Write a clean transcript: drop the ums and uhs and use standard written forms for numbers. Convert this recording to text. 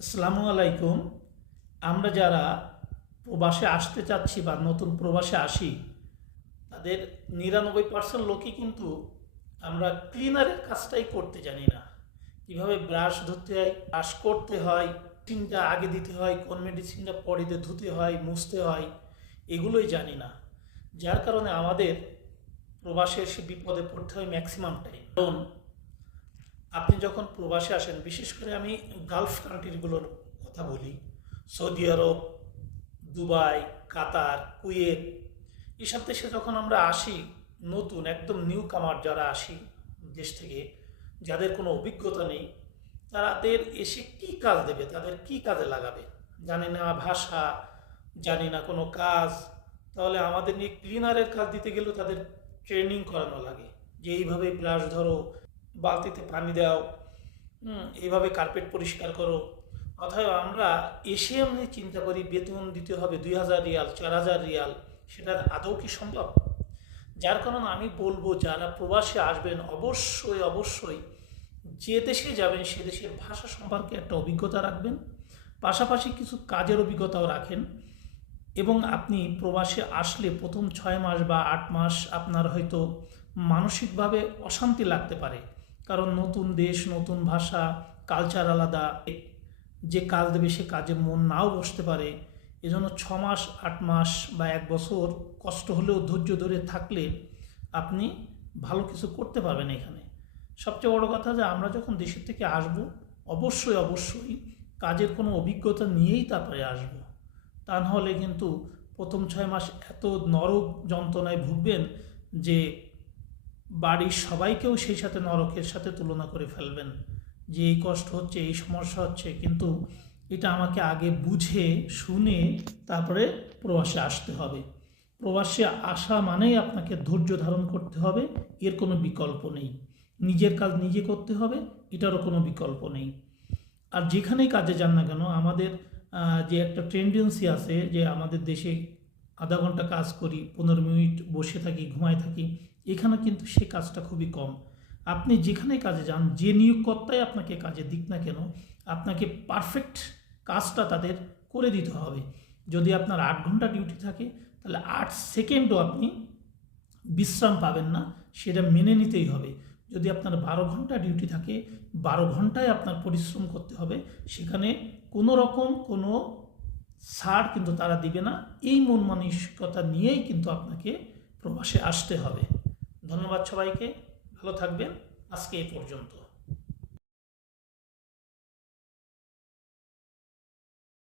আসসালামু আলাইকুম। আমরা যারা প্রবাসে আসতে চাচ্ছি বা নতুন প্রবাসে আসি, তাদের 99% লোকই কিন্তু আমরা ক্লিনারের কাজটাই করতে জানি না। কিভাবে ব্রাশ ধুতে হয়, ব্রাশ করতে হয়, মেডিসিনটা আগে দিতে হয়, কোন মেডিসিনটা পরে দিয়ে ধুতে হয়, মুছতে হয়, এগুলোই জানি না। যার কারণে আমাদের প্রবাসে এসে বিপদে পড়তে হয় ম্যাক্সিমাম টাইম। কারণ আপনি যখন প্রবাসে আসেন, বিশেষ করে আমি গালফ কান্ট্রিগুলোর কথা বলি, সৌদি আরব, দুবাই, কাতার, কুয়েত, এসব দেশে যখন আমরা আসি, নতুন একদম নিউ কামার যারা আসি দেশ থেকে, যাদের কোনো অভিজ্ঞতা নেই, তাদের এসে কী কাজ দেবে, তাদের কী কাজে লাগাবে, জানি না ভাষা, জানি না কোনো কাজ। তাহলে আমাদের নিয়ে ক্লিনারের কাজ দিতে গেলেও তাদের ট্রেনিং করানো লাগে যে এইভাবে ব্রাশ ধরো, বালতিতে পানি দাও, এইভাবে কার্পেট পরিষ্কার করো। অথবা আমরা এসে এমনি চিন্তা করি বেতন দিতে হবে 2000 রিয়াল, 4000 রিয়াল, সেটা আদৌ কি সম্ভব? যার কারণে আমি বলবো, যারা প্রবাসে আসবেন অবশ্যই অবশ্যই যে দেশে যাবেন সে দেশের ভাষা সম্পর্কে একটা অভিজ্ঞতা রাখবেন, পাশাপাশি কিছু কাজের অভিজ্ঞতাও রাখেন। এবং আপনি প্রবাসে আসলে প্রথম 6 মাস বা 8 মাস আপনার হয়তো মানসিকভাবে অশান্তি লাগতে পারে, কারণ নতুন দেশ, নতুন ভাষা, কালচার আলাদা, যে কাজ দেবে সে কাজে মন নাও বসতে পারে। এজন্য 6 মাস, 8 মাস বা 1 বছর কষ্ট হলেও ধৈর্য ধরে থাকলে আপনি ভালো কিছু করতে পারবেন এখানে। সবচেয়ে বড় কথা যে আমরা যখন দেশের থেকে আসব, অবশ্যই অবশ্যই কাজের কোনো অভিজ্ঞতা নিয়েই তারপরে আসব। তা নাহলে কিন্তু প্রথম 6 মাস এত নরক যন্ত্রণায় ভুগবেন যে বাড়ির সবাইকেও সেই সাথে নরকের সাথে তুলনা করে ফেলবেন, যে এই কষ্ট হচ্ছে, এই সমস্যা হচ্ছে। কিন্তু এটা আমাকে আগে বুঝে শুনে তারপরে প্রবাসে আসতে হবে। প্রবাসে আসা মানেই আপনাকে ধৈর্য ধারণ করতে হবে, এর কোনো বিকল্প নেই। নিজের কাজ নিজে করতে হবে, এটারও কোনো বিকল্প নেই। আর যেখানেই কাজে যান না কেন, আমাদের যে একটা টেন্ডেন্সি আছে যে আমাদের দেশে আধা ঘন্টা কাজ করি, 15 মিনিট বসে থাকি, ঘুমায় থাকি, এখানে কিন্তু সে কাজটা খুবই কম। আপনি যেখানে কাজে যান, যে নিয়োগকর্তাই আপনাকে কাজে দিক না কেন, আপনাকে পারফেক্ট কাজটা তাদের করে দিতে হবে। যদি আপনার 8 ঘন্টা ডিউটি থাকে, তাহলে 8 সেকেন্ডও আপনি বিশ্রাম পাবেন না, সেটা মেনে নিতেই হবে। যদি আপনার 12 ঘন্টা ডিউটি থাকে, 12 ঘন্টায় আপনার পরিশ্রম করতে হবে, সেখানে কোনো রকম কোনো ছাড় কিন্তু তারা দিবে না। এই মন মানসিকতা নিয়েই কিন্তু আপনাকে প্রবাসে আসতে হবে। ধন্যবাদ সবাইকে, ভালো থাকবেন। আজকে এই পর্যন্ত।